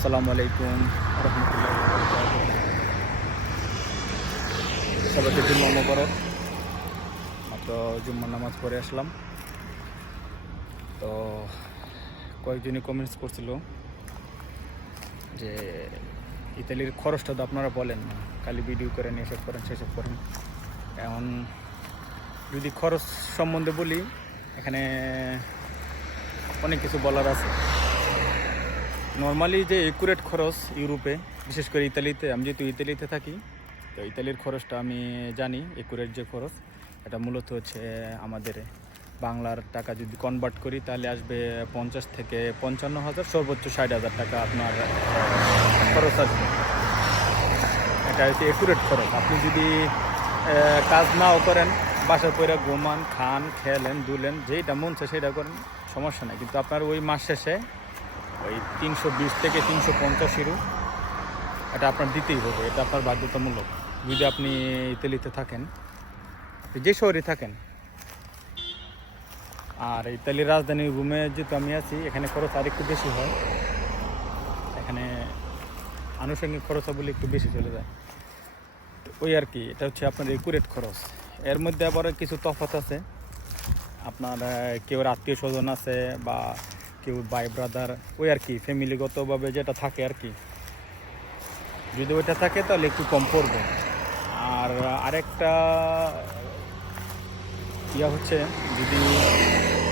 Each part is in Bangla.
আসসালামু আলাইকুম সবাইকে জুম্মা মোবারক। মাত্র জুম্মার নামাজ পড়ে আসলাম। তো কয়েকজনই কমেন্টস করছিল যে ইতালির খরচটা তো আপনারা বলেন খালি ভিডিও করেন এসব করেন, সেসব করেন। এখন যদি খরচ সম্বন্ধে বলি, এখানে অনেক কিছু বলার আছে। নর্মালি যে একুরেট খরচ ইউরোপে, বিশেষ করে ইতালিতে, আমি যেহেতু ইতালিতে থাকি, তো ইতালির খরচটা আমি জানি একুরেট যে খরচ, এটা মূলত হচ্ছে আমাদের বাংলার টাকা যদি কনভার্ট করি, তাহলে আসবে পঞ্চাশ থেকে পঞ্চান্ন হাজার, সর্বোচ্চ ষাট হাজার টাকা আপনার খরচ আসবে। এটা হচ্ছে একুরেট খরচ। আপনি যদি কাজ নাও করেন বাসা পরে ঘুমান, খান, খেলেন, দুলেন যেটা মন চায় সেটা করেন, সমস্যা নেই। কিন্তু আপনার ওই মাস শেষে ওই তিনশো বিশ থেকে তিনশো পঞ্চাশ ইউরো এটা আপনার দিতেই হবে, এটা আপনার বাধ্যতামূলক। যদি আপনি ইতালিতে থাকেন, যে শহরে থাকেন। আর ইতালির রাজধানী রুমে যেহেতু আমি আছি, এখানে খরচ আর একটু বেশি হয়। এখানে আনুষঙ্গিক খরচাবলী একটু বেশি চলে যায়। ওই আর কি, এটা হচ্ছে আপনার একুরেট খরচ। এর মধ্যে আবার কিছু তফাৎ আছে। আপনার কেউ আত্মীয় স্বজন আছে বা কেউ ভাই ব্রাদার ওই আর কি ফ্যামিলিগতভাবে যেটা থাকে আর কি। যদি ওইটা থাকে তাহলে একটু কম পড়বে। আর আরেকটা ইয়া হচ্ছে, যদি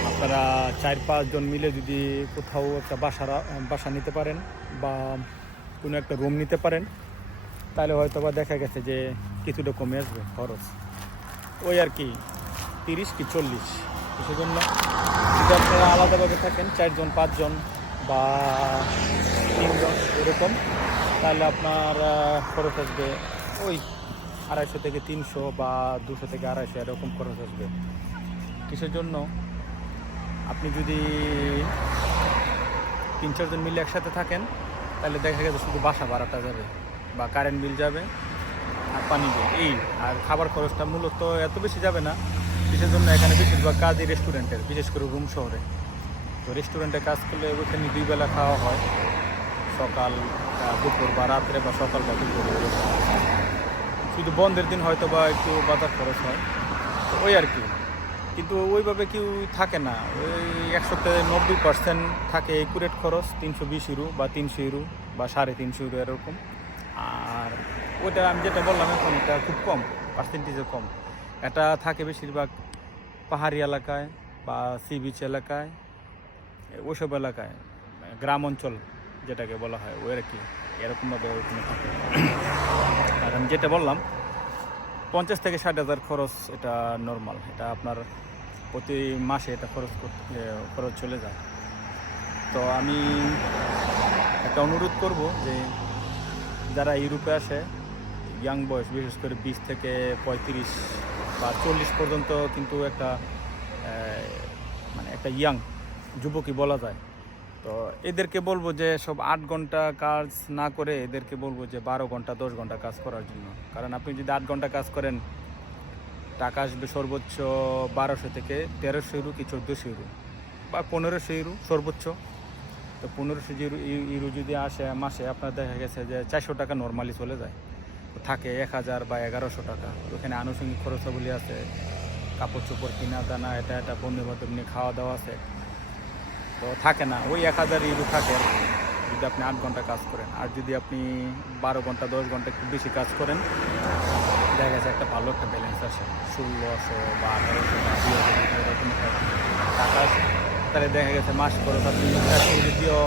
আপনারা চার পাঁচজন মিলে যদি কোথাও একটা বাসা বাসা নিতে পারেন বা কোনো একটা রুম নিতে পারেন, তাহলে হয়তো বা দেখা গেছে যে কিছুটা কমে আসবে খরচ। ওই আর কি, তিরিশ কি চল্লিশ। সেজন্য যদি আপনারা আলাদাভাবে থাকেন, চারজন, পাঁচজন বা তিনজন এরকম, তাহলে আপনার খরচ আসবে ওই আড়াইশো থেকে তিনশো বা দুশো থেকে আড়াইশো এরকম খরচ আসবে। কিসের জন্য? আপনি যদি তিন, চারজন মিলে একসাথে থাকেন, তাহলে দেখা গেছে শুধু বাসা ভাড়াটা যাবে বা কারেন্ট বিল যাবে আর পানি বিল এই, আর খাবার খরচটা মূলত এত বেশি যাবে না। কিসের জন্য এখানে বেশিরভাগ কাজই রেস্টুরেন্টের বিশেষ করে রুম শহরে। তো রেস্টুরেন্টে কাজ করলে ওইখানে দুই বেলা খাওয়া হয়। সকাল দুপুর বা রাত্রে বা সকাল বা দুপুর। শুধু বন্ধের দিন হয়তো বা একটু বাজার খরচ হয়। তো ওই আর কি। কিন্তু ওইভাবে কেউ থাকে না। ওই একশোতে নব্বই পার্সেন্ট থাকে একুরেট খরচ, তিনশো বিশ ইউরো বা তিনশো ইউরো বা সাড়ে তিনশো ইউরো এরকম। আর ওইটা আমি যেটা বললাম, এখন এটা খুব কম পার্সেন্টেজে কম। এটা থাকে বেশিরভাগ পাহাড়ি এলাকায় বা সি বিচ এলাকায় ওইসব এলাকায়, গ্রাম অঞ্চল যেটাকে বলা হয়, ওই আর কি, এরকমভাবে ওইখানে থাকে। আর আমি যেটা বললাম, পঞ্চাশ থেকে ষাট হাজার খরচ এটা নর্মাল এটা আপনার প্রতি মাসে এটা খরচ করতে খরচ চলে যায়। তো আমি একটা অনুরোধ করব যে যারা ইউরোপে আসে ইয়াং বয়স বিশেষ করে বিশ থেকে পঁয়ত্রিশ বা চল্লিশ পর্যন্ত কিন্তু একটা মানে একটা ইয়াং যুবকই বলা যায়। তো এদেরকে বলব যে সব আট ঘণ্টা কাজ না করে এদেরকে বলব যে বারো ঘণ্টা, দশ ঘণ্টা কাজ করার জন্য। কারণ আপনি যদি আট ঘণ্টা কাজ করেন, টাকা আসবে সর্বোচ্চ বারোশো থেকে তেরোশো ইউরো কি চোদ্দোশো ইউরো? বা পনেরোশো ইউরো সর্বোচ্চ। তো পনেরোশো ইউরো ইউরো যদি আসে মাসে, আপনার দেখা গেছে যে চারশো টাকা নর্মালি চলে যায়। থাকে এক হাজার বা এগারোশো টাকা। ওখানে আনুষঙ্গিক খরচাগুলি আছে, কাপড় চোপড় কিনা, দানা, এটা এটা, বন্ধু বান্ধব নিয়ে খাওয়া দাওয়া আছে। তো থাকে না, ওই এক হাজার ইউরো থাকে আর যদি আপনি আট ঘণ্টা কাজ করেন। আর যদি আপনি বারো ঘণ্টা, দশ ঘণ্টা একটু বেশি কাজ করেন, দেখা গেছে একটা ভালো একটা ব্যালেন্স আসে। ষোলোশো বা আঠারোশো বা এরকম টাকা তাহলে দেখা গেছে মাস আপনি চাকরি যদিও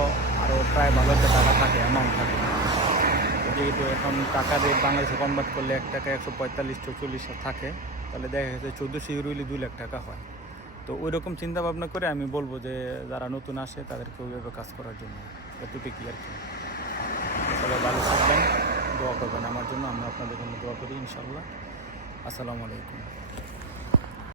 আরও প্রায় ভালো একটা টাকা থাকে অ্যামাউন্ট থাকে। যেহেতু এখন টাকা রেট বাংলাদেশে কনভার্ট করলে এক টাকা একশো পঁয়তাল্লিশ, চৌচল্লিশ থাকে, তাহলে দেখা গেছে চোদ্দোশো ইউরো হলে দুই লাখ টাকা হয়। তো ওই রকম চিন্তাভাবনা করে আমি বলব যে, যারা নতুন আসে, তাদেরকে ওইভাবে কাজ করার জন্য এতটুকুই আর কি। সবাই ভালো থাকবেন, দোয়া করবেন আমার জন্য, আমরা আপনাদের জন্য দোয়া করি ইনশাল্লাহ আসসালামু আলাইকুম।